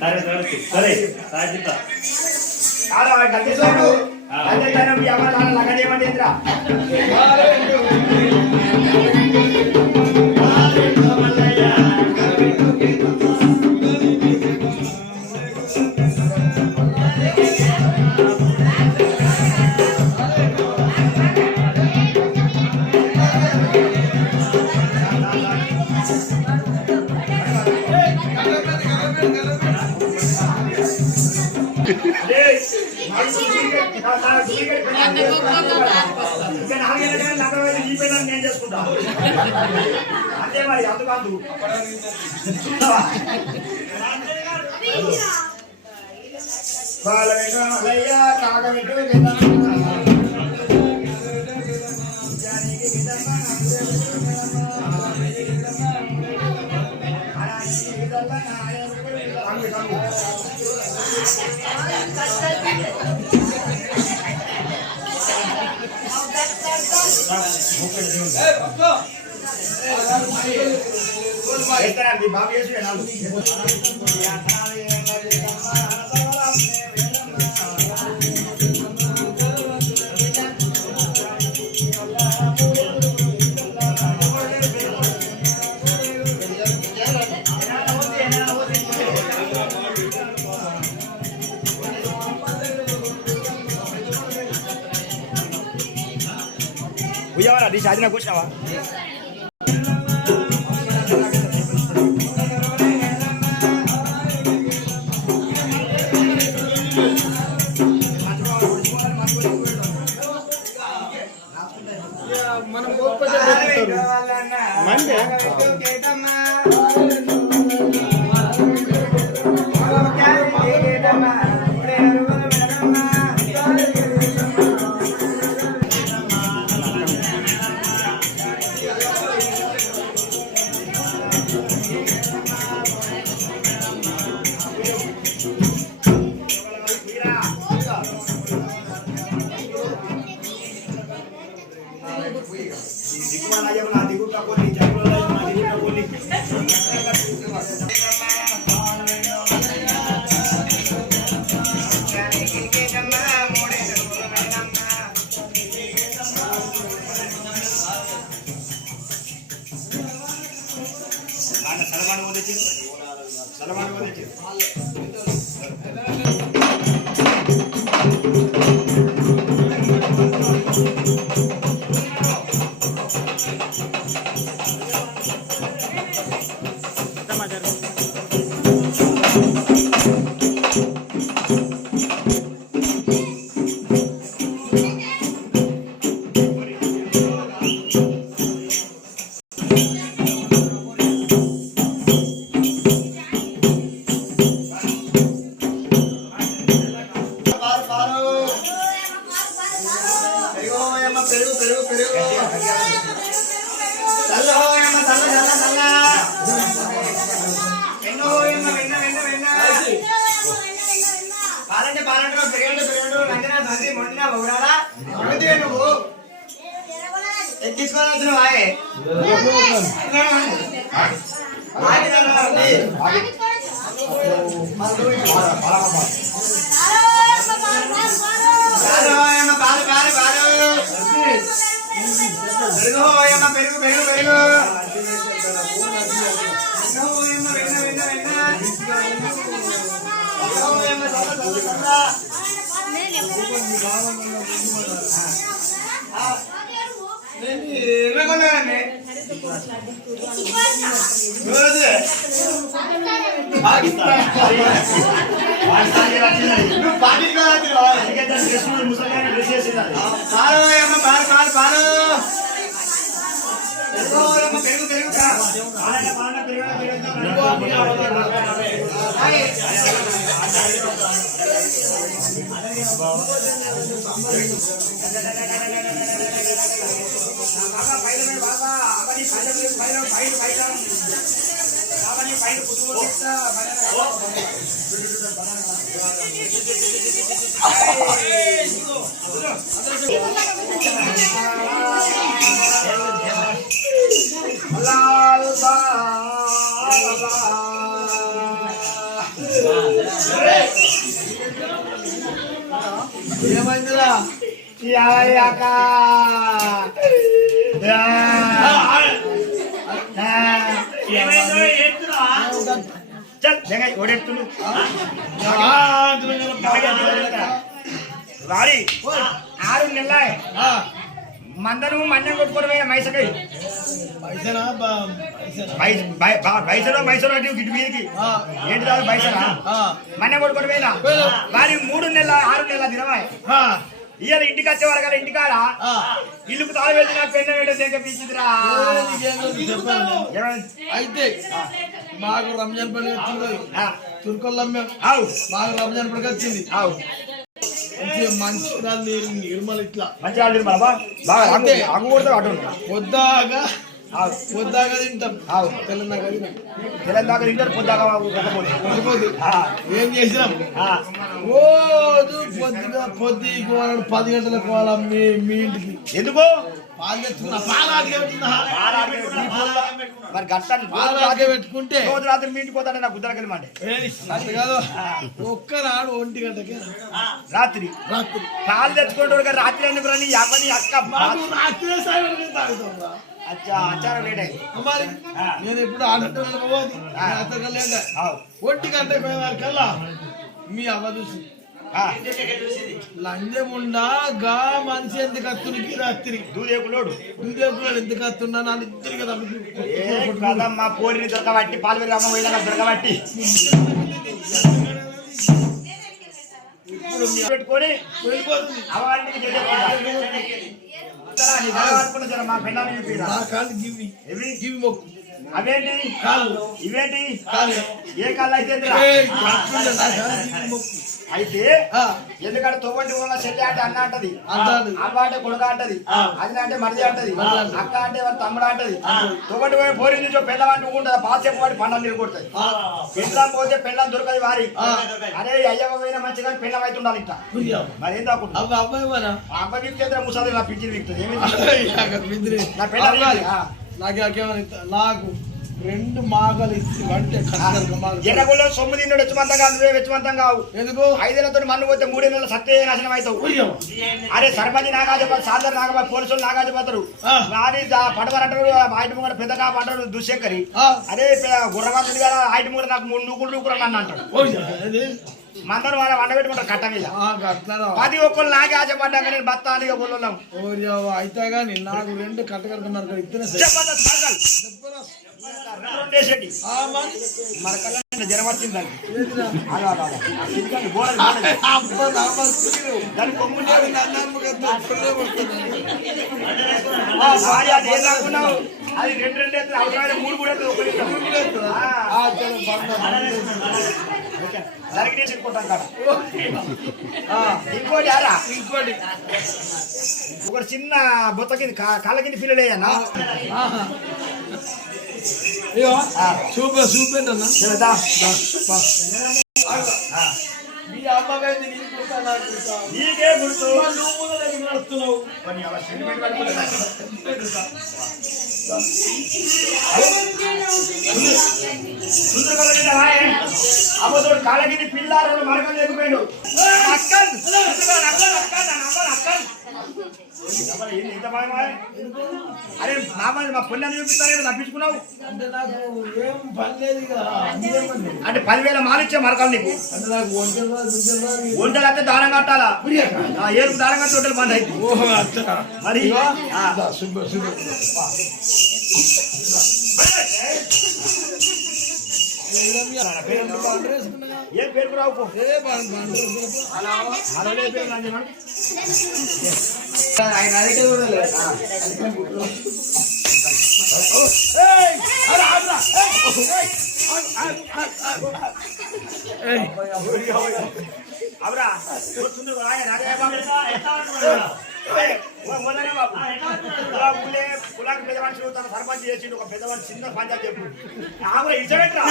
సరే సరే సరే రాజిత నేను చేసుకుంటా అంతే మరి అందుకందు బాబు भैया दी शादी ना कुछ ना రామని పైన కుటుంబం ఏమైందిరా ఓడెత్తులు వాడి 6 నెలల మందను మన్యం కొట్టుకోవడమే మైసకై బైసలో గిట్టు మీదకి ఏంటి రాదు బైసనా మన్యం కొట్టుకోవడమేనా వారి 3 నెలల 6 నెలల దినమాయ్ ఇవాళ ఇంటికి వచ్చే వరకు ఇంటికాడ ఇల్లుకు తాళ వెళ్ళి నాకు పెన్న వేయడం తెగపించిందిరా. అయితే మాకు రంజాన్ పండుగ వచ్చింది తుర్కొల్లం మేము మాకు రంజాన్ పండుగ వచ్చింది మంచి నిర్మల ఇట్లా మంచిగా పొద్దాగా పొద్దాగా తింటాం తెలంగాణ తింటారు పొద్దాగా ఏం చేసినాం రోజు పొద్దుకు 10 గంటలకు పోవాలా మీ ఇంటికి ఎందుకు పాలు తెచ్చుకున్నా మరి గట్టాన్ని పాలు పెట్టుకుంటే రోజు రాత్రి మీ ఇంటికి పోతానే నాకు గుద్దలకెళ్ళి మాట కాదు ఒక్కనాడు 1 గంటకి రాత్రి పాలు తెచ్చుకుంటాడు కానీ రాత్రి ఎందుకు రాని అవని అక్క రాత్రి అచ్చా ఆచారం లేడే మరి నేను ఎప్పుడు ఆడటం పోవాలి 1 గంట పోయేవారికల్లా మీ అవ్వ చూసి లంజముండా గా మనిషి ఎందుకు అత్తునికి రాత్రి దూదేకులోడు ఎందుకు అత్తున్నా నన్ను ఇద్దరు కదా మా పోరిని దొరకబట్టి పాలు అమ్మ పోయినా దొరకబట్టి పెట్టుకొని వెళ్ళిపోతుంది మా పిల్లలు అవేంటి ఇవేంటి ఏ కాళ్ళు అయితే అయితే ఎందుకంటే తోబంటి ఊళ్ళో చెల్లి అంటే అన్న అంటది అమ్మ అంటే కొడుక అంటది అది అంటే మరిది అంటది అక్క అంటే వాళ్ళ తమ్ముడు అంటది తోబంటి పోయి పోరి నుంచి పెళ్ళం ఉంటుంది పాసేపు వాడి పండ్లు నిలబడుతుంది పెళ్ళం పోతే పెళ్ళం దొరకదు వారి అరే అయ్యవ పోయినా మంచిగా పెళ్ళం అయితే ఉండాలి ఇంట మరి ఏం తక్కువ అబ్బాయి కేంద్ర ముసాది నా పింఛన్ విక్తుంది నా పెళ్ళ నాకు 2 మాగలు ఇచ్చి అంటే ఎర్రగొల్లో సొమ్ము తిన్నాడు వెచ్చమంతంగా నువ్వే వెచ్చమంతం కావు ఎందుకు 5 ఏళ్లతో మన్ను పోతే 3 ఏళ్ళ సత్య నాశనం అవుతావు అరే సర్పంచ్ నాగాజపతి సాదర్ నాగ పోలీసులు నాగాజపతుడు నాది పడవరంటారు ఆయిటి ముంగడ పెద్ద కాపు అంటాడు దుశ్శంకరి అదే గుర్రవాసుడు గారు ఆయిటి ముంగడ నాకు 3 నూకులు నన్ను అంటాడు మందరు వాళ్ళ వండబెట్టుకుంటారు కట్ట మీద 10 ఒక్కరు నాకే ఆశపడ్డాక నేను బత్తానిగా పొలం అయితే గాని నాకు 2 కట్టగలుగుతున్నారు ఇద్దరు జనం వచ్చిందండి అది 2 ఎత్తులు అవసరమైన 3 దానికి తీసుకుంటాం కదా ఇంకోటి అరా ఇంకోటి ఒకటి చిన్న బొత్త కింద కాళ్ళ కింద పిల్లలు అయ్యన్నా నీకే గుర్తు అమ్మతోడు కాళ్ళకి పిల్లారు మరకలు లేకపోయాడు అరే మా పొన్నాన్ని చూపిస్తానే తప్పించుకున్నావు అంటే నాకు ఏం పని లేదు అంటే 10,000 మాలిచ్చే మరకలు నీకు అంటే నాకు ఒంటలు అయితే దానం కట్టాలా ఏరుకు దానం కట్టి ఒంటలు బంద్ అయితే మరి ఏం పేరు రావు ఆయన అడిగే కూడా లేదు అవురా కులాకి పెద్ద మనుషులు తన సర్పంచ్ చేసిండు ఒక పెద్ద మనిషి చిన్న పంచాయతీ చెప్పు ఆమె ఇచ్చబెట్టరా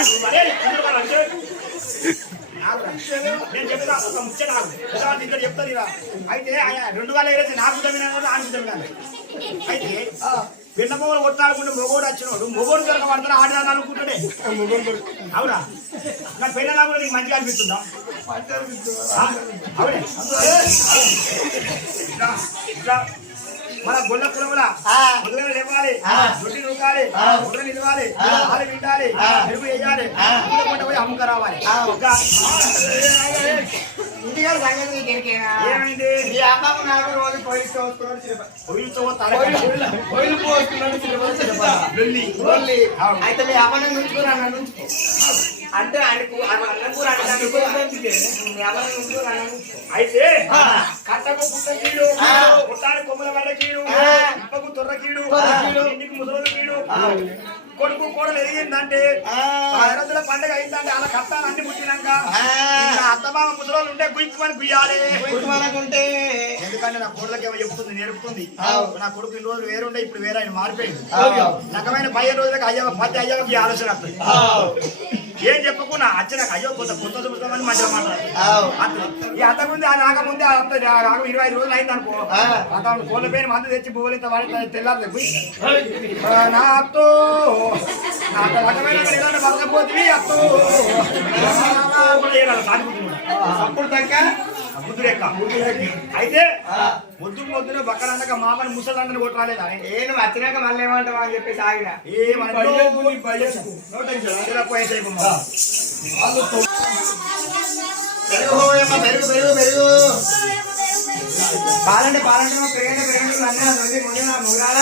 నేను చెప్తా ఒక ముచ్చట నాకు పెద్దవాళ్ళు ఇక్కడ చెప్తాను ఇలా అయితే ఆయన 2 గాలు ఎగరేసి నాకు తమ్మినాడు ఆయనకు తమ్మినాడు అయితే పిన్నపోలు కొట్టాలనుకుంటే మొగోడు వచ్చినోడు మొగోడు దొరకబడతాడు ఆడదాన్ని అనుకుంటాడే అవునా నా పెళ్ళ కూడా నీకు మంచిగా అనిపిస్తుందా అవునే మన గొల్ల కులముల మొదలైన లేవాలి రొట్టి నూకాలి గుడ్డ నిలవాలి ఆలు వింటాలి పెరుగు వేయాలి పూలకొండ పోయి అమ్ముక రావాలి ఇంటికాడ సంగతి ఏమైంది ఈ అమ్మమ్మ నాకు రోజు పొయ్యి అయితే మీ అమ్మ నుంచుకుని అన్న నుంచుకో అంటే ఆయనకు అయితే కట్టకు పుట్ట కీడు పుట్టానికి కొమ్మల వల్ల కీడు ఇంపకు తొర్ర కీడు ఇంటికి ముసలు కీడు కొడుకు కోడలు ఎదిగిందంటే 10 రోజుల పండుగ అయిందంటే అలా కట్టాలి అన్ని పుట్టినాక అత్తమామ ముసలోళ్ళు ఉంటే గుయ్యమని గుయ్యాలి ఎందుకంటే నా కోడలకి ఏమో చెప్తుంది నేర్పుతుంది నా కొడుకు 2 రోజులు వేరుండే ఇప్పుడు వేరే ఆయన మారిపోయింది రకమైన 15 రోజులకు అయ్యవకి ఆలోచన వస్తుంది ఏం చెప్పుకున్నా అచ్చనాక అయ్యో కొత్త చూపుతామని మంచిగా మాట్లాడు ఈ అంతకుముందు ఆ రాకముందే రాక 25 రోజులు అయింది అనుకో అతను కోళ్ళ పేరు మందు తెచ్చి బోలింత వాడి తెల్లారు నా అత్తో నాకు రకమైన బతకపోతుంది అత్తో అప్పుడు తగ్గ అయితే మొద్దున బక్కలందక మామని ముసలందరిని కొట్టాలేదా నేను వచ్చినాక మళ్ళీ ఏమంటావా అని చెప్పేసి ఆగిన పాలంటే పెరగండి అన్నీ ముగాల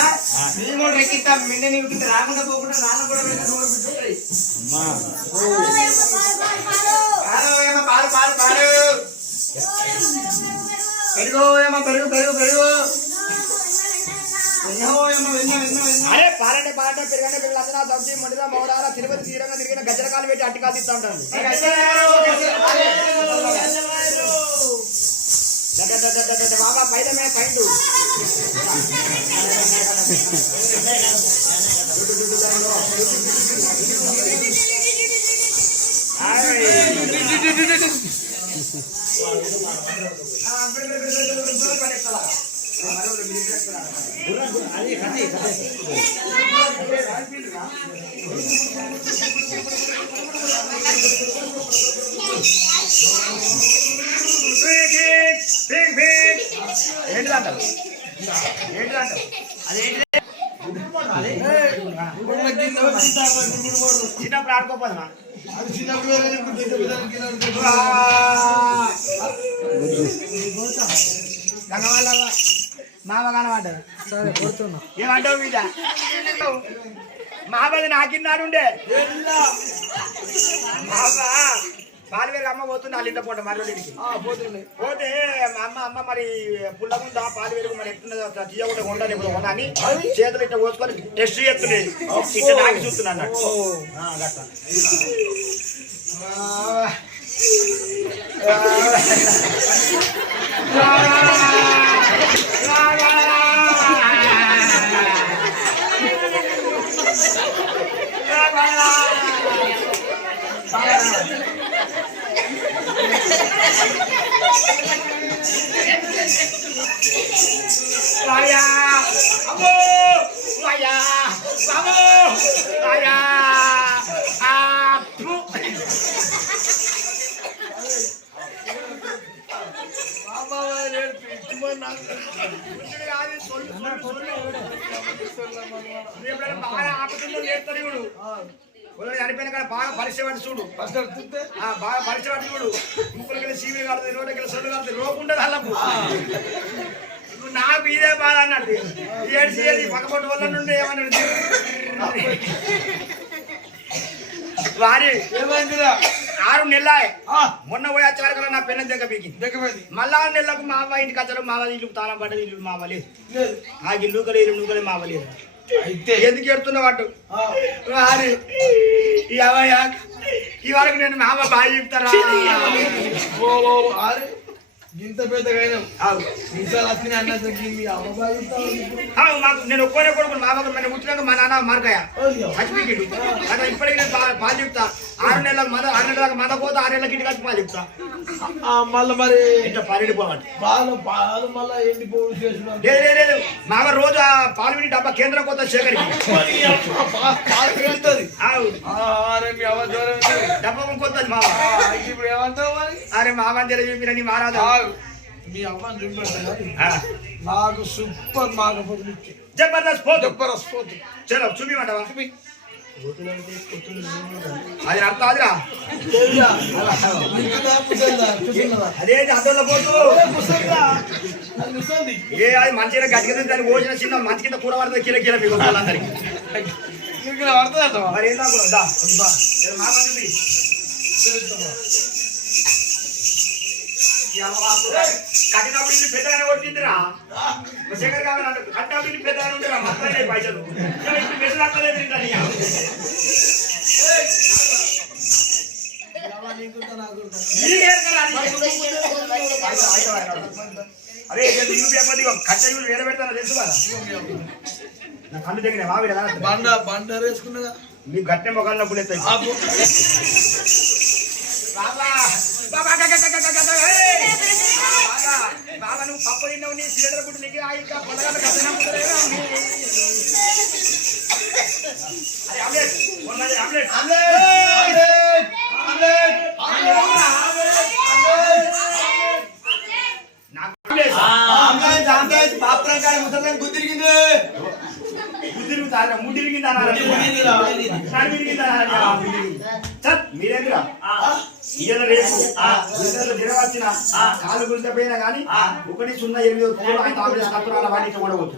నేను కూడా ఎక్కిస్తాం మిండి నీకు రాకుండా పోకుండా నాన్న కూడా పాలు పెరుగు అరే పాలంటే పెరగండి పిల్లలందరూ సబ్జీ మండిరా మౌడాల తిరుపతి తీరంగా తిరిగిన గజరకాలు పెట్టి అట్టికాలు తీస్తూ ఉంటాను బాబా పైదమే పైండు ఏంటిదంటారు చిన్నప్పుడు ఆడుకోపోదా మామ కనబడ్డారు ఏమంటావు బిడ్డ మామది నాకిన్నాడు ఉండే పాలవేరు అమ్మ పోతుంది వాళ్ళ ఇంట పోట మరోడికి పోతే మా అమ్మ మరి పుల్లగుందా పాలవేరు మరి ఎట్లున్నదో తీయకుండా ఉండాలి ఇప్పుడు కొనాని చేతులు ఇట్లా పోసుకొని టెస్ట్ చేస్తున్నాయి ఇట్లా నాకి చూస్తున్నా అన్నట్టు Raya, kamu, Raya, kamu, Raya, aku. Mama wajar cuma nak. Mungkin ada solusi. Dia bilang bahaya apa tu dia lihat tadi dulu. Kalau yang ini kan bahaya పరిశ్రమ చూడు. బాగా పరిశ్రమ చూడు. ముక్కలకి సీవీ కాదు, రోడ్డుకి సొల్లు కాదు, రోకుండా కలపు. నాకు ఇదే బాధ అన్నట్టు ఏడ్చి పక్కపొట్టు వల్ల నుండి ఏమన్నది వారి 6 నెలల మొన్న పోయి వచ్చేవారు నా పెన్న దగ్గర పీకింది మళ్ళా 6 నెలలకు మా అవ్వ ఇంటికి వచ్చారు మా వాళ్ళ ఇల్లు తాళం పడ్డది ఇల్లు మా అవ్వలేదు ఆ ఇల్లు కలేదు నువ్వులే మా అవ్వలేదు ఎందుకు ఎడుతున్న వాడు వారి ఈ అవ్వయ్య ఈ వరకు నేను మా అవ్వ బాగా చెప్తారా ఇంత పెద్దగా అయినావు అవు ఈసారి వచ్చిన అన్న మీ అమ్మాయి అవు మాకు నేను ఒక్కనే కొడుకుని మా బాబు నేను పుట్టినాక మా నాన్న మార్కయ్య చచ్చిపోయిండు కదా ఇప్పటికి నేను పాలు చెప్తా 6 నెలలకు మంద పోతా 6 నెలలకి ఇంటికి వచ్చి పాలు చెప్తా మళ్ళీ మరి ఇంట్లో పాలిడిపోవాలి పాలు మళ్ళీ ఎండిపోవడం చేసిన లేదు మామ రోజు ఆ పాలు విని డబ్బా కేంద్రం కొత్త సేకరికి వెళ్తుంది అవు డబ్బా కొత్తది మామ ఇప్పుడు ఏమంటావు మరి అరే మామ తెలియదు మీరు నీ మారాదు మీ అమ్మని చూపెట్టాలి నాకు సూపర్ మాకపోతే జబర్దస్త్ పోతు జబర్దస్త్ పోతు చలో చూపిమంటావా అది అర్థం అదిరా అదేంటి అర్థంలో పోతు ఏ అది మంచిగా గట్టిగా దాన్ని పోసిన చిన్న మంచి కింద కూర పడుతుంది కిల కిల మీకు వాళ్ళందరికీ మరి ఏంటా మామ చూపి కట్టినప్పుడు ఇల్లు పెద్దగానే కొట్టిందిరా శేఖర్ కావాలి కట్టినప్పుడు ఇల్లు పెద్దగానే ఉంటారా మొత్తం పైసలు ఇప్పుడు మెసలు అక్కలేదు అదే ఇల్లు పేపర్ కట్ట ఇల్లు వేరే పెడతారా తెలుసు కదా నా కళ్ళు దగ్గర మావి బండ వేసుకున్నా మీకు గట్టె మొక్కలు నప్పుడు ఎత్తాయి బాబా నువ్వు పప్పు తిన్నావు నీ సిలిండర్ పుట్టి నీకు ఇంకా పొలగల కథనం మీరేంద్రా ఇయ్యాల రేపు దినవచ్చిన కాలు గుంటపోయినా కానీ 1-0-8 ఆయన ఆపరేషన్ కట్టుకున్న వాడిని చూడవచ్చు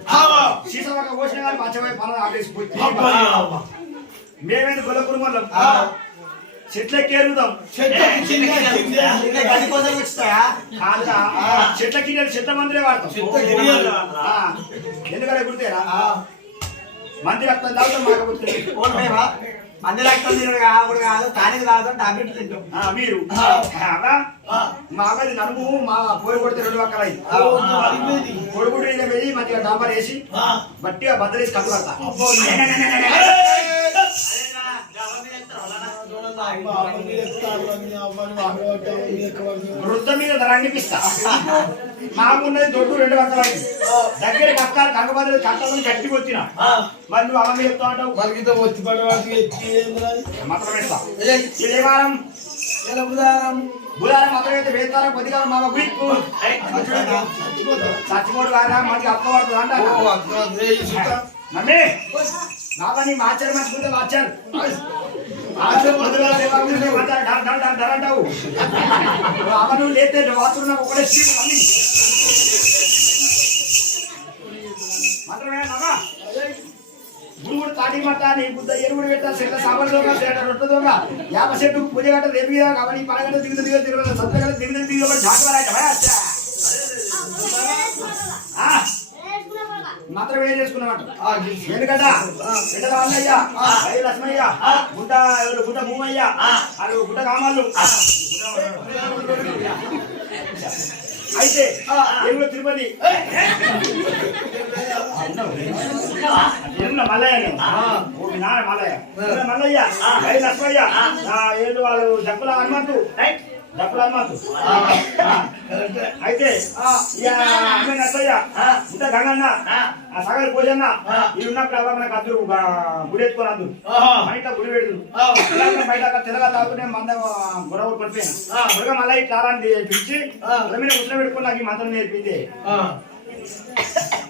సీసవక కోసిన కానీ పచ్చమై పనులు ఆపరేసి పోయి మేమేది గొల్ల కుటుంబంలో చెట్లకి ఎరుగుతాం చెట్లకి చెట్ల మందులే వాడతాం ఎందుకంటే గుర్తేరా మంది రక్తం తాగుతాం మాకపోతే మంది రక్తం తినడు కాదు తానేది తాగుతాం టాబ్లెట్ తింటాం మీరు మా అబ్బాయి నడుము మా పోయి కొడితే 2 పక్కలై కొడుకుడు వేసి మంచిగా డాంబర్ వేసి బట్టిగా బద్దలేసి కట్టు కడతా వృద్ధ మీద రండిపిస్తా మాకున్నది దొడ్డు 2 పక్కలై దగ్గర కట్టాలి కంగబద్దలు కట్టాలని గట్టి వచ్చిన మరి నువ్వు అమ్మ చెప్తా ఉంటావు మరిగితో వచ్చి పడవాడికి మాత్రం వేస్తా ఏ వారం బుధారం మాత్రం అయితే వేస్తారా కొద్దిగా మామ గుడికు చచ్చిపోడు కాదా మంచిగా అక్క పడుతుంది అంట మమ్మీ బాబా నీ మాచారు మంచిగా మార్చారు అంటావు అమ్మ నువ్వు లేతే వాతులు నాకు ఒకటే మళ్ళీ మాత్రమే నామా గురుగుడు తాటి మట్ట నీ బుద్ధ ఎరువుడు పెట్టా చెట్ల సామాన్ దొంగ రొట్టె దొంగ యాప చెట్టు పూజ గట్ట రేపు కాబట్టి పడగంట దిగుతుంది సత్యగంట దిగుతుంది మాత్రం ఏం చేసుకున్నామంట ఎందుకంట బిడ్డ అన్నయ్య లక్ష్మయ్య గుడ్డ గుడ్డ భూమయ్య అది గుడ్డ కామాళ్ళు అయితే ఎరువుల తిరుపతి మల్లయ్య మల్లయ్య మల్లయ్య లక్ష్మయ్య ఏడు వాళ్ళు జప్పుల హనుమంతు అయితే నచ్చయ్య ఇంత గంగన్న ఆ సగల పూజన్న ఇది ఉన్నప్పుడు మనకు అందరూ గుడి ఎత్తుకొని అందరు బయట గుడి పెడుతు బయట తెల్లగా తాగుతూనే మంద గొడవ పడిపోయాను గుడగా మళ్ళీ ఇట్లా పిలిచి మీద ముసలి పెట్టుకుని నాకు ఈ మంత్రం నేర్పింది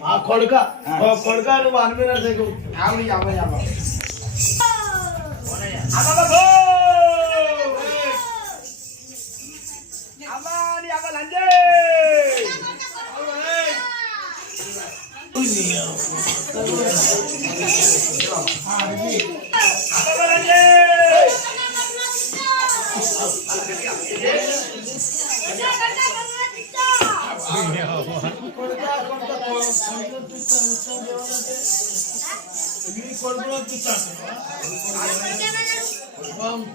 ఆ కొడుక నువ్వు అనిపిన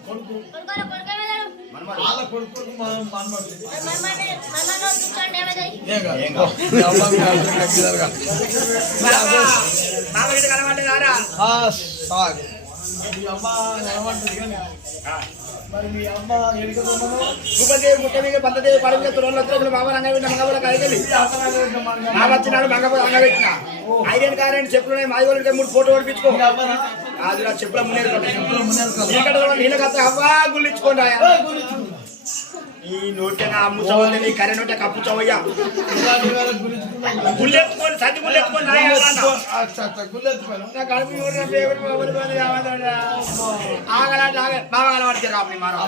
కొడుకు కొడుకోరా కొడుకోరా వాళ్ళ కొడుకు మనమడు మనమను కూర్చోండి ఏమది మామయ్య కనబడ్డారా సార్ మీ అమ్మ ఏమంటుంది కానీ మరి మీ అమ్మ ఎడుకుతున్నాను ఉపదేవి ముట్టమిగా పద్ధతి పడవ తొలగలు బాబా రంగబెట్టిన మంగళ కైగలి వచ్చినాడు మంగళ రంగబెట్టిన ఐదేని కారణం చెప్పులు మాయగోళ్ళకి 3 ఫోటో ఓడిపించుకో అది నా చెప్పుల మున్నేరు నీళ్ళకత్త అవ్వా గుళ్ళించుకోండి ఈ నోటెన అమ్ముచవద్దు నీ కరె నోట కప్పుచవయ్యా గుళ్ళెత్తుకొని సతి గుళ్ళెత్తుకొని ఆగలాట బాగా అలవాటు రాబడి మారా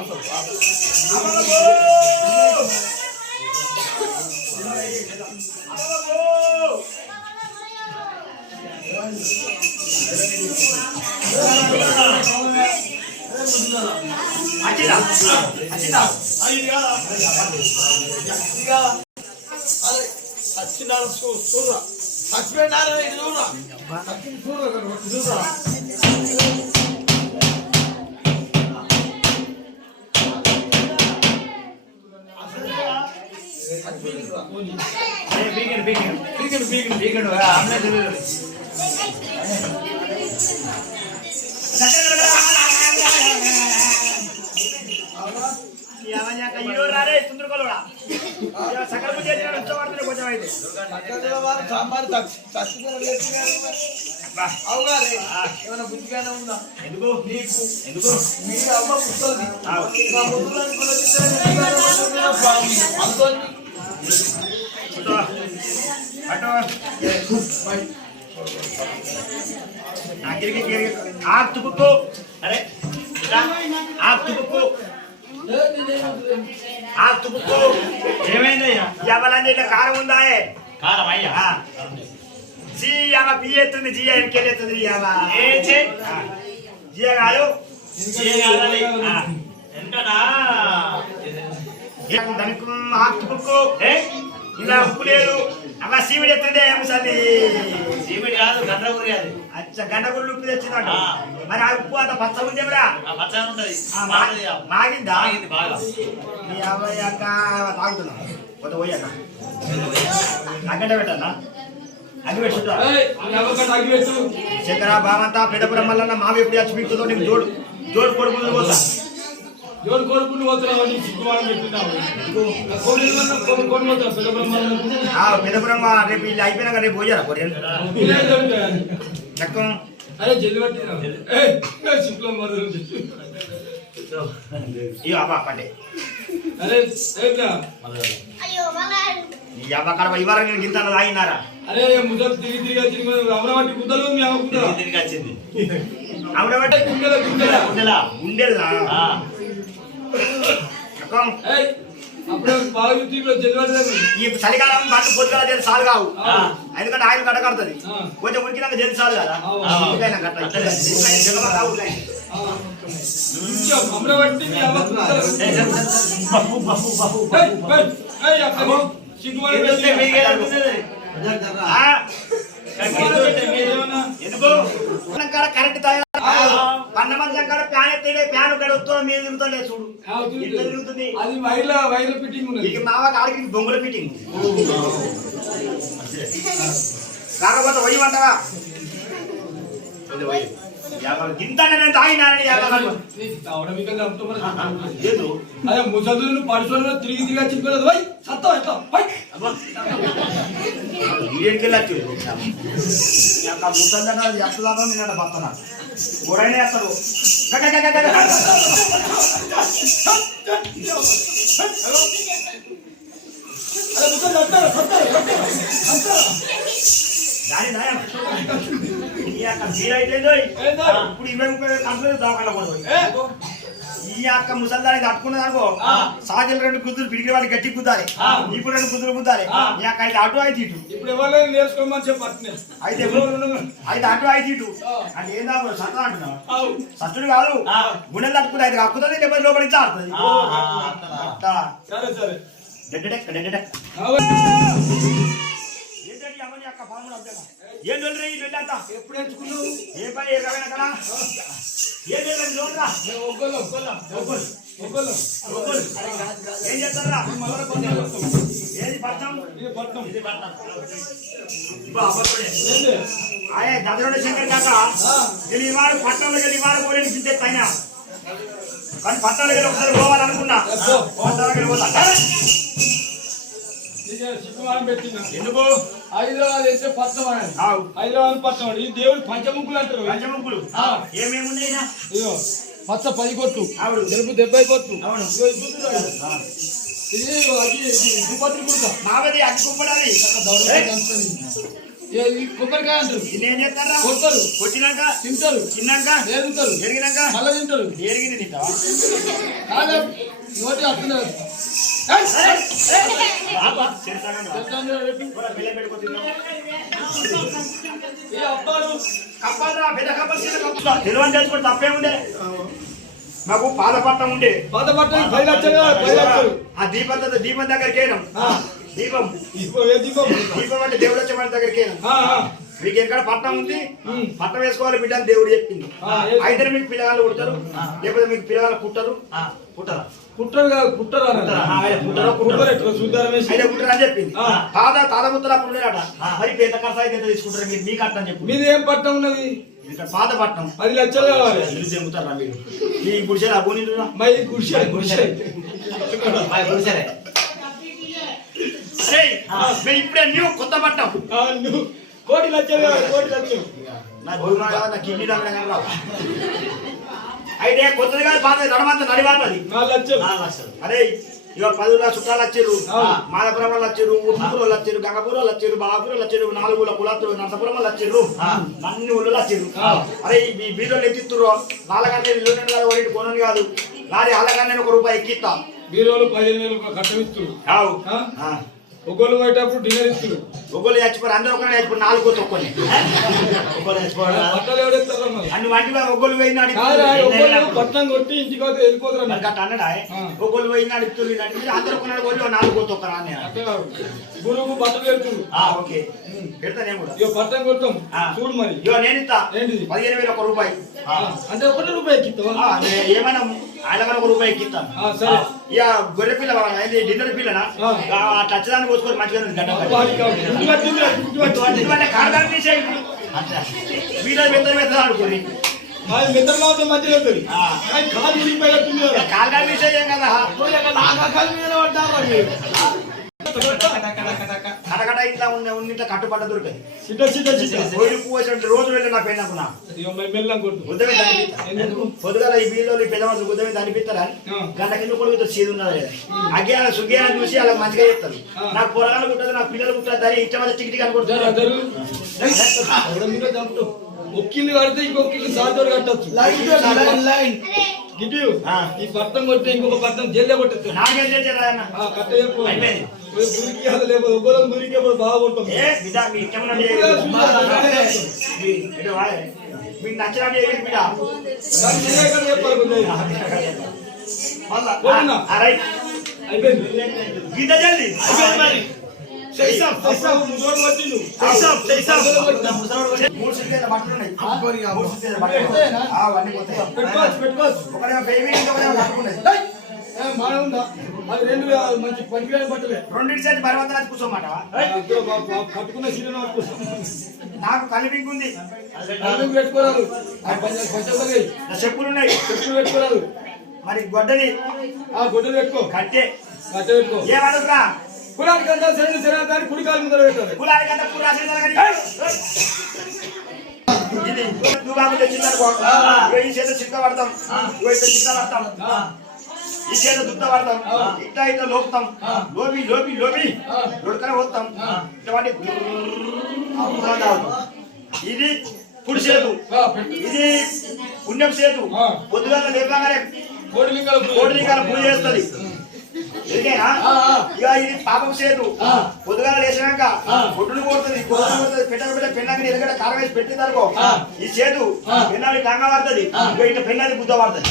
సకల పూజ సాంబార్ అవుగానే ఏమైనా బుద్ధిగానే ఉందా ఎందుకు నీకు ఎందుకు మీ అమ్మ పుట్టింది आप तुमको अरे आप तुमको ఏమైందయ్యా ఎవరన్నా ఇట్లా కారం ఉందా కారం అయ్యా జీ అమ్మ బి ఎత్తుంది జీ ఎన్కెళ్ళి ఎత్తుంది ఏ చే జీ కాదు ఎంతనా దానికి ఆకు తుక్కు ఇలా ఉప్పు లేదు అమ్మ సీమిడి ఎత్తుంది ముసలి సీమిడి కాదు గండ్రగురి అది అచ్చ గండగుళ్ళు ఉప్పు తెచ్చినట్టు మరి ఆ ఉప్పు అంత పచ్చ ఉందేమరా పచ్చగా ఉంటది మాగిందా మాగింది బాగా మీ అబ్బాయి అక్క తాగుతున్నా కొత్త పోయాక అగ్గంట పెట్టన్నా అగ్గి పెట్టుతా శంకర బామంతా పెద్దపురం మల్లన్న మావి ఎప్పుడు చచ్చిపోతుందో నీకు జోడు కొడుకులు పోతా జోడు కొడుకులు పోతున్నావు సిగ్గుమానం పెట్టున్నావు పెద్దపురం రేపు ఇల్లు అయిపోయినాక రేపు పోయారా కొరియన్ చక్కం అరే జల్లి పట్టి ఇక అబ్బా పండే అరే అయ్యో మళ్ళా ఈ అబ్బా కడవ ఇవాళ నేను గింత తాగినారా అరే ముద్దలు తిరిగి అమరావతి గుద్దలు మీ అమ్మ గుద్దలు తిరిగి వచ్చింది ఆవిడబట్టే ఉండేలా ఉండేదా చక్కం అప్పుడే బాగా జల్లి ఈ చలికాలం బండ్లు పొద్దుగా జల్లి సాలు కావు ఎందుకంటే ఆయన గడ్డ కడుతుంది కొంచెం ఉడికినాక జల్లి సాలు కదా అమరావతి మీ అమ్మ ఎందుకు కరెంట్ తయారు పన్న మంచం కాడ ప్యాన్ ఎత్తే ప్యాన్ గడుపుతో మీద తిరుగుతుండే చూడు ఎట్లా తిరుగుతుంది అది వైర్ల ఫిట్టింగ్ ఉన్నది ఇక మావ కాడికి బొంగుల ఫిట్టింగ్ కాకపోతే వయ్యమంటావా గింత నేను తాగినానని అదే ముసదులు పడుసలు తిరిగి తిరిగి చిక్కులేదు వై సత్తా ఎత్తా వెళ్ళచ్చు ముసలి ఎత్తదాకా నేను బతున్నా కూరైనా వేస్తారు ఇప్పుడు 20 కంపెనీలు దాకా ఈ అక్క ముసల్దాన్ని తట్టుకున్నది అనుకో సాగిలు 2 గుద్దులు పిడికి వాళ్ళు గట్టి గుద్దాలి ఇప్పుడు 2 గుద్దులు గుద్దాలి ఈ అక్క అయితే అటు అయితే ఇటు ఇప్పుడు ఎవరైనా నేర్చుకోమని చెప్పండి అయితే అటు అయితే ఇటు అంటే ఏం దాకా సత్తా అంటున్నావు సత్తుడు కాదు గుండెలు తట్టుకుంటే అయితే అక్కుతుంది లేకపోతే లోపలికి ఆడుతుంది సరే సరే డెడ్డెక్ వచ్చేది అవన్నీ అక్క పాములు అవుతాయి ఏం వెళ్ళి ఈ వెళ్ళంతా ఎప్పుడు ఎంచుకున్నావు ఏ పని ఏ రకమైన కదా ఏం వెళ్ళండి లోన్రా ఏం చేస్తారా ఏది పట్నం ఇది పట్నం ఆయే దదరుడు శంకర్ కాక గెలివాడు పట్టణంలో గెలివాడు పోలేని చింతే పైన కానీ పట్టణంలో గెలి ఒకసారి పోవాలనుకున్నా పట్టణంలో గెలిపోతా పెట్టిన ఎందుకు హైదరాబాద్ అయితే పట్నం అని హైదరాబాద్ పట్నం ఈ దేవుడు పంచముక్కులు అంటారు పంచముక్కులు ఏమేమి ఉన్నాయి ఇదిగో పచ్చ 10 కొట్టు అవును తెలుపు 70 కొట్టు అవును ఇది దుపత్రి కుడతా మావది అగ్గి కుప్పడాలి కొబ్బరికాయ అంటారు ఏం చేస్తారా కొడతారు కొట్టినాక తింటారు తిన్నాక ఏరుతారు ఎరిగినాక మళ్ళీ తింటారు ఎరిగింది తింటావా కాదు నోటి వస్తున్నారు ఈ అబ్బాలు కప్పాలరా పెద్ద కప్పలు చిన్న కప్పులు తెలివని తెలుసుకుంటే తప్పే ఉండే మాకు పాదపట్నం ఉండే పాత పట్టణం 10 లక్షలు ఆ దీపం దగ్గరికి వెళ్ళాం దీపం దీపం అంటే దేవుడు వచ్చే మన దగ్గరికి వెళ్ళాం మీకు ఎక్కడ పట్నం ఉంది పట్నం వేసుకోవాలి బిడ్డ అని దేవుడు చెప్పింది అయితే మీకు పిల్లగాళ్ళు పుడతారు లేకపోతే మీకు పిల్లగాళ్ళు పుట్టరు పుట్టరా పుట్టరు కాదు పుట్టరు అయితే పుట్టరు అని చెప్పింది తాత ముత్తలు అప్పుడు ఉండేట మరి పెద్ద ఖర్చు అయితే ఎంత తీసుకుంటారు మీరు మీకు అట్ట అని చెప్పి మీది ఏం పట్టణం ఉన్నది ఇక్కడ పాత పట్నం 10 లక్షలు కావాలి ఇల్లు చెబుతారా మీరు ఈ గుడిసెలు ఆ భూమి మై గుడిసె మేము ఇప్పుడే న్యూ కొత్త పట్నం కోటి లక్షలు కావాలి కోటి లక్షలు నా భూమి నా కిడ్నీ రావు అయితే కొత్తది కాదు పాత నడమంత నడివాతది 4 లక్షలు అరే ఇక 10 చుట్టాలు వచ్చారు మాలపురం వాళ్ళు వచ్చారు ఉర్మూరు వాళ్ళు వచ్చారు గంగపూర్ వాళ్ళు వచ్చారు బాపూర్ వాళ్ళు వచ్చారు 4 కులాతులు నరసపురం వాళ్ళు వచ్చారు అన్ని ఊళ్ళు వచ్చారు అరే ఈ బీరోలు ఎత్తిస్తురు వాళ్ళకంటే ఇల్లు కొనని కాదు లారీ అలాగనే ₹1 ఎక్కిస్తా బీరోలు 15,000 కట్టమిస్తున్నారు ఒకళ్ళు పోయేటప్పుడు డిన్నర్ ఇస్తున్నారు ఒకళ్ళు చచ్చిపోరు అందరూ ఒకళ్ళు చచ్చిపోరు 4 తొక్కని బట్టలు ఎవడెత్తారు అన్ని వంటి ఒకళ్ళు పోయినాడు పట్టణం కొట్టి ఇంటికి పోతే వెళ్ళిపోతారు అట్లా అన్నడా ఒకళ్ళు పోయినాడు ఇస్తుంది అందరూ కొన్నాడు పోయి 4 తొక్కరా గురువు బట్టలు పెడుతున్నారు ఓకే పెడతానే కూడా ఇక పట్టణం కొడతాం చూడు మరి ఇక నేను ఇస్తా ఏంటిది ₹15,000 అంటే ₹1 ఎక్కిస్తావా ఏమైనా ఆయన ₹1 ఎక్కిస్తాను సరే ఇక గొర్రె పిల్ల డిన్నర్ పిల్లనా టచ్దాన్ని పోసుకొని మంచిగా కాడదాన్ని తీసేయండి మీరు మెత్తలు ఆడుకొని నిద్రలో అవుతే మంచిగా అవుతుంది కాలు ఉడిపోయినట్టుంది కాడదాన్ని తీసేయం కదా కాలు మీద పడ్డారు కటకట ఇట్లా ఉన్నట్లా కట్టుబట్ట దొరికాయి రోజు వెళ్ళి నా పెళ్ళకున్నా పొద్దుగల ఈ బీల్లో పెద్ద మనుషులు గుద్దమే అనిపిస్తారా గంట కింద కూడా సీదు ఉన్నది అజ్ఞాన సుజ్ఞానం చూసి అలా మంచిగా చెప్తారు నాకు పొరగాలు కుట్టదు నాకు పిల్లలు కుట్టదు దాని ఇష్టమైన టికెట్ అనుకుంటారు ఒక్కిల్లు కడితే ఇంకొకళ్ళు సాధుడు కట్టచ్చు గిట్టు ఈ పట్టం కొట్టి ఇంకొక పట్టం జల్లె కొట్టచ్చు నాకేం చేశారా కట్ట చెప్పు గురికి లేకపోతే ఒక్కరు గురికి బాగుంటుంది మీకు నచ్చినట్టు గీత జల్ది మంచి పనికిరాని బట్టలే 2 సెట్ బలవంతాలు కూర్చోమాట కట్టుకున్న సీరియల్ నాకు కలిపింకుంది పెట్టుకోరాదు చెప్పులు ఉన్నాయి చెప్పులు పెట్టుకోరాదు మరి గొడ్డని గొడ్డలు పెట్టుకో కట్టే పెట్టుకో ఏమడుగురా కులానికి అంతా శరీరం శరీరాన్ని కుడికాలు ముందర పెట్టాలి కులానికి అంతా ఇది దుబాబు తెచ్చిందనుకో ఈ చేత చిక్క పడతాం చిక్క పడతాం ఈ చేత దుత్త పడతాం ఇట్లా ఇట్లా లోపుతాం లోపి లోపి లోపి దొడకనే పోతాం ఇటువంటి ఇది పుడి చేతు ఇది పుణ్యం చేతు పొద్దుగా లేపగానే కోటి లింగాల పూజ చేస్తుంది ఎందుకేనా ఇక ఇది పాపం చేదు పొద్దుగా లేచినాక కొట్టులు కొడుతుంది పెట్ట పెళ్ళాకి ఎలుగడ కారం వేసి పెట్టిందనుకో ఈ చేదు పెళ్ళాలి టంగా పడుతుంది ఇక ఇట్లా పెళ్ళాలి బుద్ధ పడుతుంది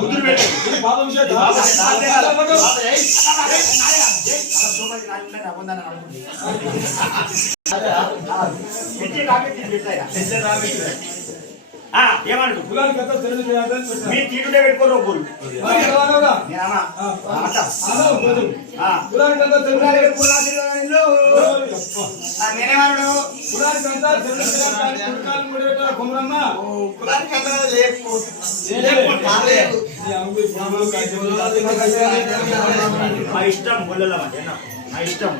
బుద్ధులు పెట్టి ఏమన్నాడు మీ తీటుడే పెట్టుకోరు ఒక్కరు నేనేమన్నాడు మా ఇష్టం బొల్ల మా ఇష్టం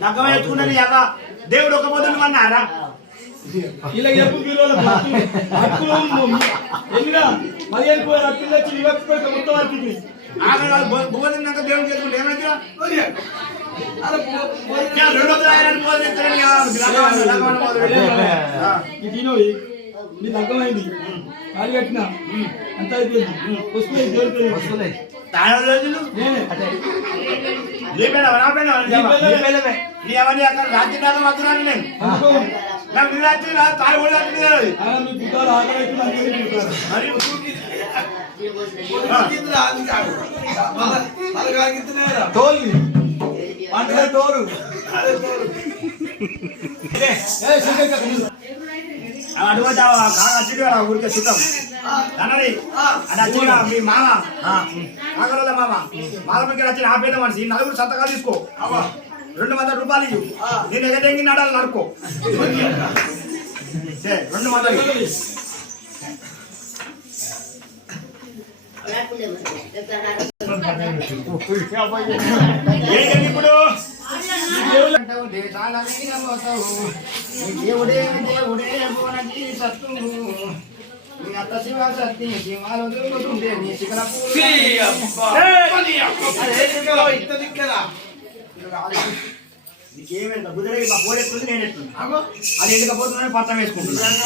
నగ్గం ఎత్తుకున్నది దేవుడు ఒక మొదలు అన్నారా ఇలా చెప్పు హక్కులు ఎన్నిగా 15 హక్కులు వచ్చి వివక్ష మొత్తం హక్కు భూమి తిన్నాక దేవుడు చేసుకుంటే ఏమైనా నీ తగ్గమైంది కాలి కట్టిన అంత అయిపోయింది వస్తున్నాయి రాత్రి కాలం వస్తున్నాను నేను నాకు రాత్రి తాళి తోలు అడుగుతా ఊరికే చూద్దాం అన్నది అది వచ్చిన మీ మామ కాగల మామ మాల దగ్గర వచ్చిన ఆపేద మనిషి నలుగురు సంతకాలు తీసుకో 200 రూపాయలు ఇవ్వు నేను ఎగదెంగి నడాలి నడుకో 200 ఇప్పుడు దేవుడే దేవుడే బోనకి సత్తు నీ అత్త శివ సత్తి శివాలు దొరుకుతుండే నీ శిఖర నీకేమైందా కుదిరే మా పోలేస్తుంది నేను ఎట్లున్నా అది ఎందుకపోతున్నాను పట్టం వేసుకుంటున్నాను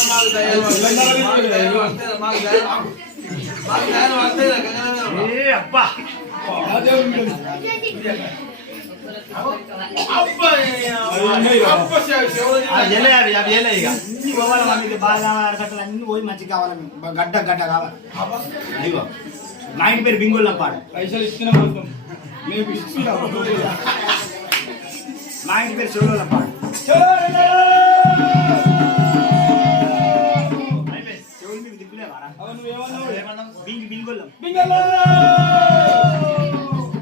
అబ్బా అన్ని పోయి మంచిగా కావాలి గడ్డ గడ్డ కావాలి మా ఇంటి పేరు బింగుల్లో పాడు పైసలు ఇచ్చిన మొత్తం మా ఇంటి పేరు చెవుల పాడు చెవులు మీకు దిక్కులేవారా బింగి బింగుల్లో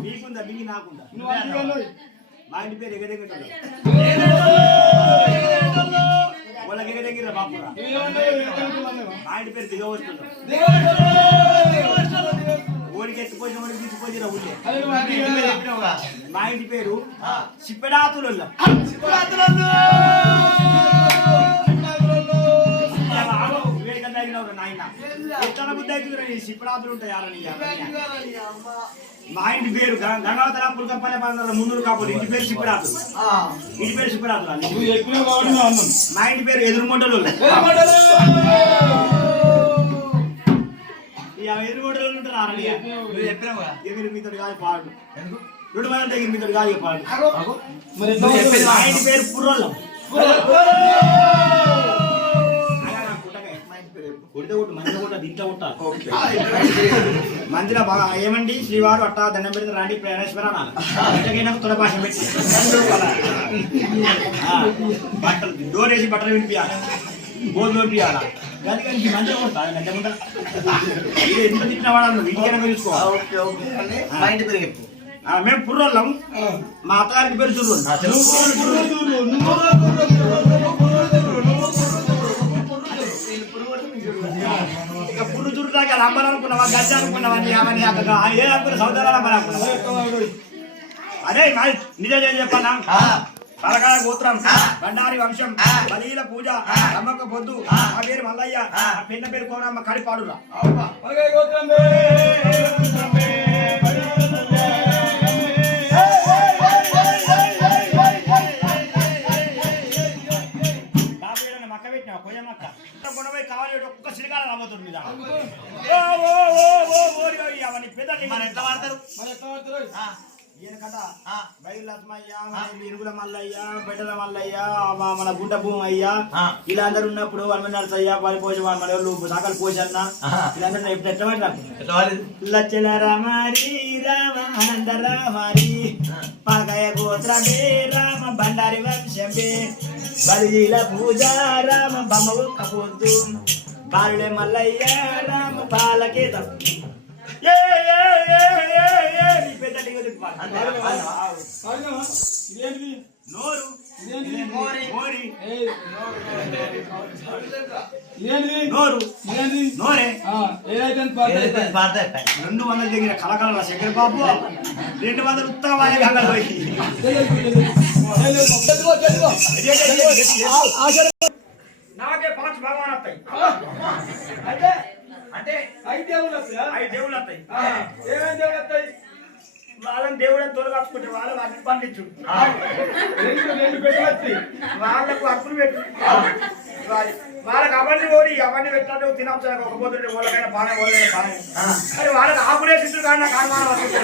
మీకుందా బింగి నాకుందా మా ఇంటి పేరు ఎగదెగ్గర వాళ్ళకి ఎగదెగ్గిరా బాపురా మా ఇంటి పేరు దిగవచ్చుంటాం ఓడికి ఎత్తిపోయిన ఓడికి తీసుకుపోయిరా ఊళ్ళే మా ఇంటి పేరు సిప్పెడాతులు వివేకం తాగినవరు నా నాయన ఎట్లా బుద్ధి అవుతుంది శిపరాత్రులు ఉంటాయి మా ఇంటి పేరు గంగావతర పుల్కపల్లె మున్నూరు కాపులు ఇంటి పేరు శిపరాత్రులు ఇంటి పేరు శిపరాత్రులు మా ఇంటి పేరు ఎదురుమంటలు ఎదురుమంటలు ఉంటారు ఎగిరి మీతో కాదు పాడు 2 మంది ఎగిరి మీతో కాదు పాడు మా ఇంటి పేరు పుర్రోళ్ళం మందిలో బాగా ఏమండి శ్రీవారు అట్టా దండం పెడితే రాండి ప్రేరేశ్వర తుల భాష పెట్టి బట్టలు డోర్ వేసి బట్టలు వినిపించాలి బోర్డు వినిపించాలా కానీ మంచిగా కొడతా గంటముంటా ఎంత తిట్టిన వాడు ఇంటికైనా చూసుకోవాలి మేము పుర్రోళ్ళం మా అత్తగారికి పేరు చూడు ఇక పుర్రు చూడు దాకా రంబలు అనుకున్నావా గజ్జ అనుకున్నావా అవన్నీ అక్కడ ఏ అనుకున్న సౌదాలు అనుకున్నావా అదే నిజం ఏం చెప్పాలా పలకాల గోత్రం బండారి వంశం బలీల పూజ అమ్మక్క పొద్దు ఆ పేరు మల్లయ్య ఆ పెన్న పేరు కోరమ్మ కడిపాడురా మక్క పెట్టినా కొయ్య మక్క కొనబోయి కావాలి ఒక్క సిరికాల నమ్ముతుంది మీద అవన్నీ పెద్ద మన ఎంత వాడతారు ఈయనకట బయలు లక్ష్మయ్య ఇరుగుల మల్లయ్య బెడ్డల మల్లయ్య మన గుంట భూమి అయ్యా ఇలా అందరు ఉన్నప్పుడు వాళ్ళ మీద నడుసయ్యా వాళ్ళు పోసి వాళ్ళ సకలు పోసన్న వీళ్ళందరూ ఎప్పుడు ఎట్లా మాట్లాడు లచ్చల రామారి రామ ఆనంద రామారి పలకయ గోత్రమే రామ బండారి వంశమే బలిల పూజ రామ బొమ్మ ఒక్కపోద్దు బాలుడే మల్లయ్య రామ పాలకేత నోరు నోరే 200 దగ్గర కలకల శంకర్ బాబు 200 ఉత్తర నాకే 5 భగవాన్ వస్తాయి అంటే 5 దేవుళ్ళు వస్తాయి వాళ్ళని దేవుడని తొలగచ్చుకుంటే వాళ్ళకి అగ్ని పండించు వాళ్ళకు అప్పులు పెట్టు వాళ్ళకి అవన్నీ ఓడి అవన్నీ పెట్టాలి తినవచ్చు ఒక పోతుంటే వాళ్ళకైనా బాగా కానీ వాళ్ళకి ఆకులేసి కానీ నాకు అనుమానం వస్తుంది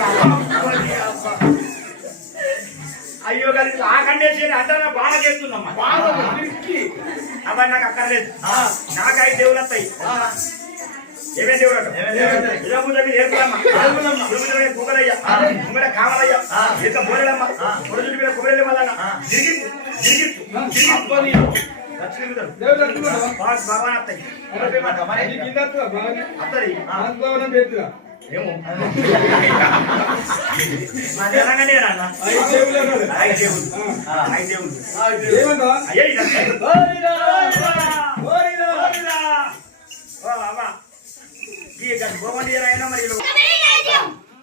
అయ్యో కలిసి ఆకండేసి అంటే బాగా చేస్తుందమ్మా అవన్నీ నాకు అక్కర్లేదు నాకు 5 దేవుళ్ళు వస్తాయి ఏమేం దేవుడు కుక్కలయ్య కుమ్మల కావాలయ్య ఇంత బోరెలమ్మ కొడుచుడి మీద కొబ్బరి మళ్ళా భగవాన్ అత్తయ్య ఏమో తెలంగాణ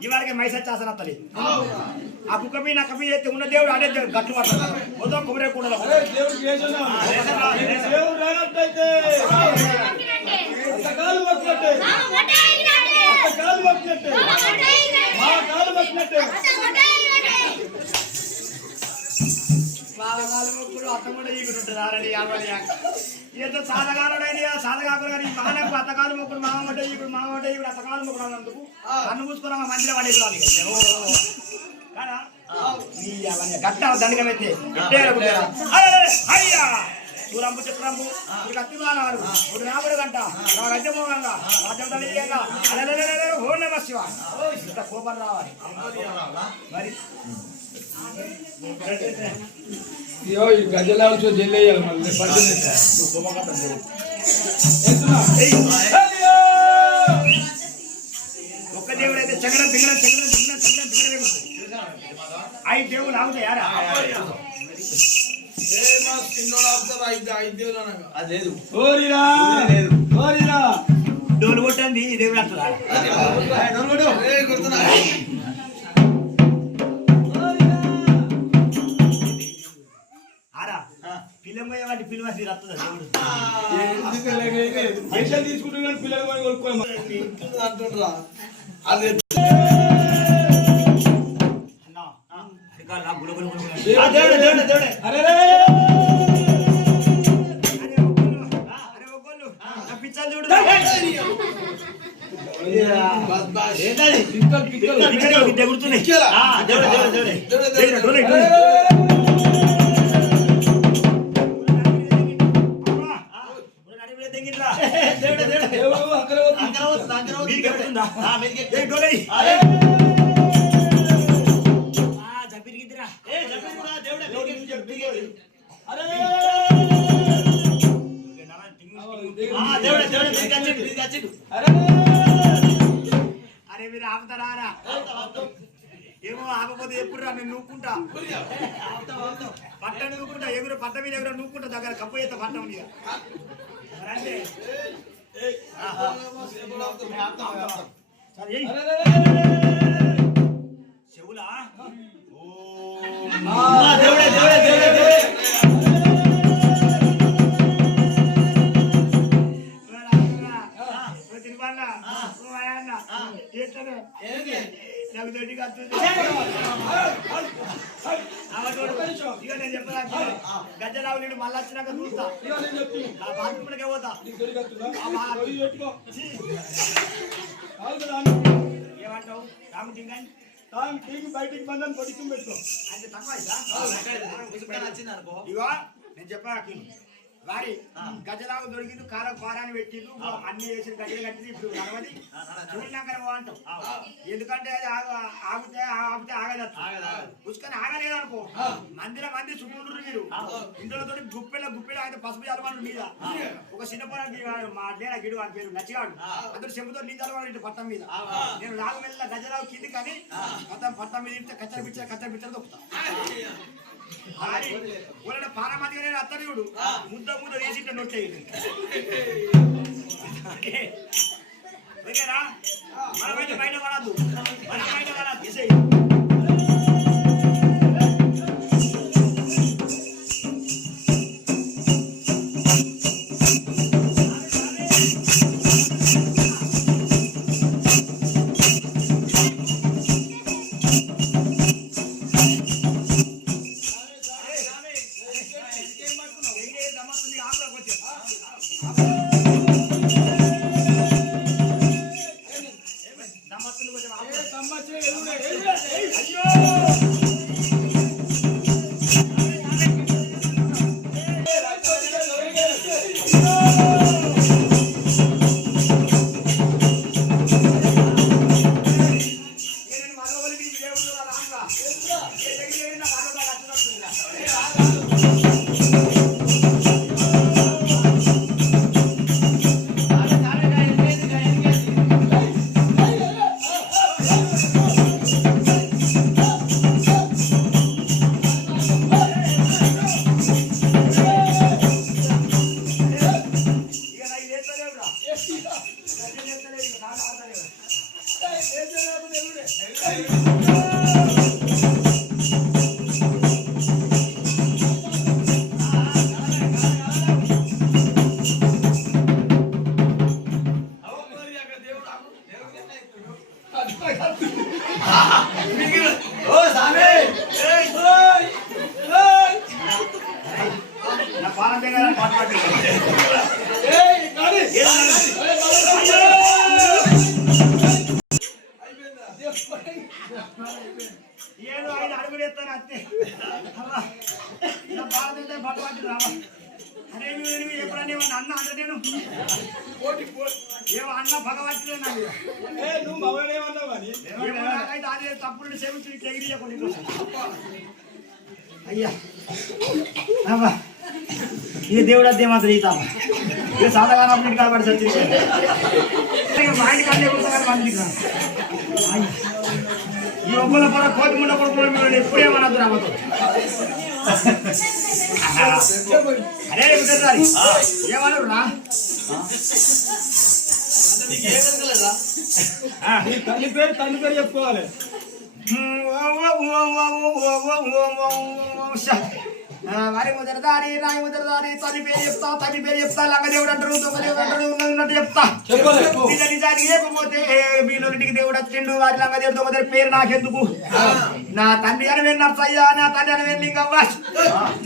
ఇవాళకి మైసచ్చాసన వస్తుంది ఆ కుక్క మీద నక్క మీద అయితే ఉన్న దేవుడు అడే గట్లు పడతాడు మొత్తం కుమరే కూడా అత్త కూడా ఈగుంటుంటారని ఏదో సాధగానుడైన సాధగాకులు కానీ మానకు అత్తకాలు మొక్కుడు మామట ఈగుడు మామట ఈగుడు అత్తకాలు మొక్కుడు అన్నందుకు కన్ను మూసుకున్నా మందిరం పడేది కదా గట్ట దండగం ఎత్తే అయ్యా చూరంబు చిత్రంబు కత్తి మానాడు ఇప్పుడు రాబడి గంట నా గడ్డమోగంగా రాజ్యం తల్లిగా అలే ఓ నమ శివ ఇంత కోపం రావాలి మరి ఈ గజలాలతో జల్లేయాలి మళ్ళీ ఒక్క దేవుడు అయితే చగడం దిగడం చగడం దిగడం చగడం దిగడం 5 దేవుడు ఆగుతాయారా డోలు కొట్టండి దేవుడు వస్తుందా పిల్లమ్మ పోయే వాటి పిలువ రత్తదా దేవుడు పైసలు తీసుకుంటున్నాడు పిల్లలు కొని కొనుక్కోవాలి అంటుండ్రా అది దేవుడే దేవుడే దేవుడే అరే పిచ్చలు చూడు ఏంటది పిక్కలు ఇక్కడ గుర్తున్నాయి దేవుడే దేవుడే దేవుడే దేవుడే దేవుడే అక్కడ అరే మీరు ఆపుతారా ఏమో ఆపపోతే ఎప్పుడు రా నేను నూక్కుంటా పట్ట నూక్కుంటా ఎగురు పట్ట మీద ఎగురు నూక్కుంటా దగ్గర కప్పు చేస్తా పట్ట మీద చెవులా దేవుడే దేవుడే దేవుడే దేవుడే నాకు దొడ్డి కత్తుంది ఇక నేను చెప్పదా గజ్జరావు నీడు మళ్ళీ వచ్చినాక చూస్తా బాత్రూమ్లకే పోతా ఏమంటావు రాము టింగన్ టీవీ బయటికి బందని పొడికి పెట్టుకో అంటే తక్కువ ఇగో నేను చెప్పా వారి గజలాగు దొరికింది కారం పారాన్ని పెట్టిండు అన్ని వేసిన గడ్డలు కట్టింది ఇప్పుడు నడవది చూడినాకనే అంటాం ఎందుకంటే అది ఆగితే ఆగదు పుష్కని ఆగలేదు అనుకో మందిలో మంది చుట్టూ మీరు ఇంట్లో గుప్పెల అయితే పసుపు చదవాలి మీద ఒక చిన్నపడి మా అడ్డేనా గిడు అని పేరు నచ్చిగాడు అందరూ చెంపుతో నీళ్ళు చదవాలి పట్టం మీద నేను రాగు వెళ్ళిన గజలాగు కింది కానీ మొత్తం పట్టం మీద ఇస్తే కచ్చర బిచ్చర దొక్కుతా వాళ్ళ పారమాదిగానే అత్తరుడు ముద్ద వేసి నొట్టేయండి ఓకేనా మనమైతే బయట పడద్దు మనం బయట పడద్దు అన్న భగవంతుడే నువ్వు మగనేమన్నావు కానీ తప్పుడు సేవించి ఎగిరియకుండా అయ్యా ఇక దేవుడు అదే మాత్రం ఈత ఇక సాధగానప్పుడు ఇంటి కాబట్టి చచ్చింది మా ఇంటి కంటే మందికి ఈ ఒక్కల పొర కోతి ముండ కొడుకులు మీరు ఎప్పుడేమనద్దు రావద్దు అరే ఒకసారి ఏమన్నారు రా తల్లి పేరు చెప్పుకోవాలి వారి ముదరదారి రాయి ముదరదారి తల్లి పేరు చెప్తా లంగదేవుడు అంటారు దొంగదేవుడు అంటారు ఉన్నట్టు చెప్తా నిజానికి లేకపోతే మీలోంటికి దేవుడు వచ్చిండు వారి లంగదేవుడు దొంగదేవుడు పేరు నాకెందుకు నా తండ్రి అని నర్సయ్య నా తండ్రి అని లింగవ్వ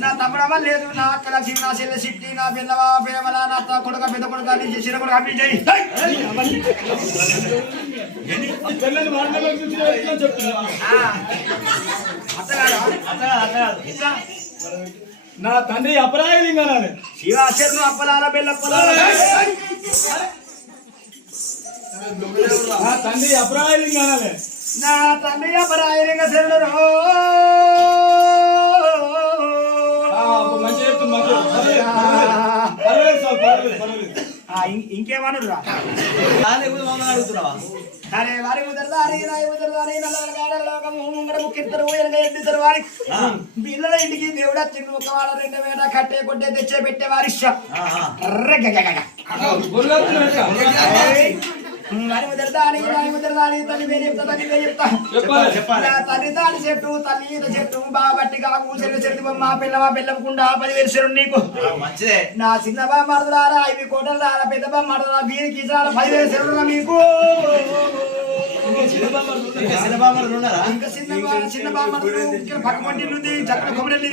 నా తమ్ముడమ్మ లేదు నా అక్క లక్ష్మి నా చెల్లె సిట్టి నా పిల్లవా ప్రేమల నా కొడుక పెద్ద కొడుక చిన్న కొడుకు అన్ని చేయి నా తండ్రి అపరాయలింగానే శివాచరణ అప్పలాల బెల్లప్పలాల నా తండ్రి అపరాయలింగానే నా తండ్రి అపరాయలింగ శరణు ఇంకేమను అరే వారి ముదరదారి రాయి ముదరదారి నల్లగాడలోకము ముంగడ ముక్కిద్దరు వెనక ఎడ్డిద్దరు వారి పిల్లల ఇంటికి దేవుడు వచ్చింది ఒక వాడ రెండు వేట కట్టే కొట్టే తెచ్చే పెట్టే వారి వారి ముదరదారి రాయి ముదరదారి తల్లి పేరు చెప్తా తల్లి తాడి చెట్టు తల్లి ఈత చెట్టు బాబట్టి కాకు చెల్లి చెట్టు మా పిల్లవా పిల్లకుండా 10,000 చెరు నీకు నా చిన్న బా మరదలారా 5 కోటలు రారా పెద్ద బా మరదలా బీరి కిసాల 10,000 చెరువురా మీకు ఇంకా చిన్న బా మరదలు పక్కమంటి ఉంది చక్కల కొమ్మరెల్లి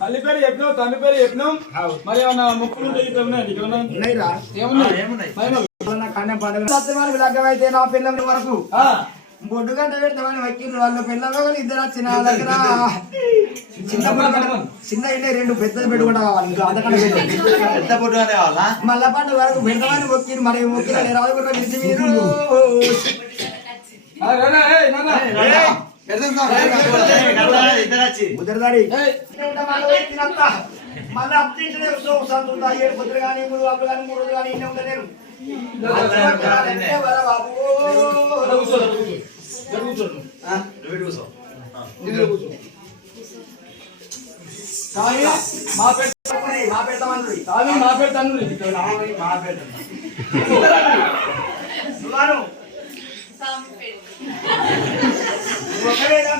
తల్లి పేరు చెప్పినావు తండ్రి పేరు చెప్పినాం మరి ఏమన్నా ముక్కులు అయితే నా పిల్లల వరకు బొడ్డు గంట పెడతామని వకీలు వాళ్ళ పిల్లలు ఇద్దరు వచ్చిన దగ్గర చిన్న ఇల్లు 2 పెద్ద పెట్టుకుంటా కావాలి ఇంకా అంతకంటే పెద్ద బొడ్డు అనే వాళ్ళ మళ్ళా పండు వరకు పెడతామని మొక్కిరు మరి మొక్కిన రాదుకుంటా పిలిచి మీరు ముదరదారి మళ్ళీ అప్పించలే సంతుందా 7 పొద్దులు కానీ 3 వాపులు కానీ 3 రోజులు కానీ ఇన్నే ఉండలేరు బాబు మా పేరు తండ్రి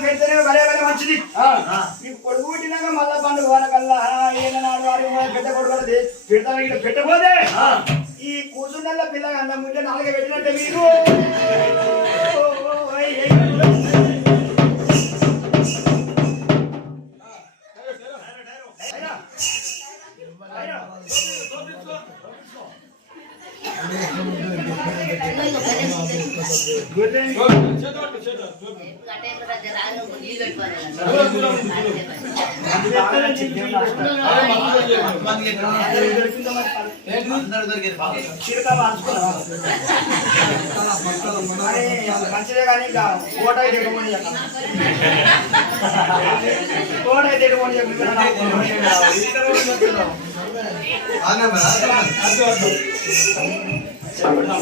పెడితేనే భలే భలే మంచిది నీకు కొడుకు పుట్టినాక మళ్ళా పండుగ వారకల్లా ఏనాడు వారి పెద్ద కొడుకు పెడతాను ఇక్కడ పెట్టబోదే ఈ కూర్చున్న పిల్లగా అన్న ముందే 4 పెట్టినట్టే మీరు మంచిదే కానీ ఓట అయితే ఎటువంటి చెప్పండి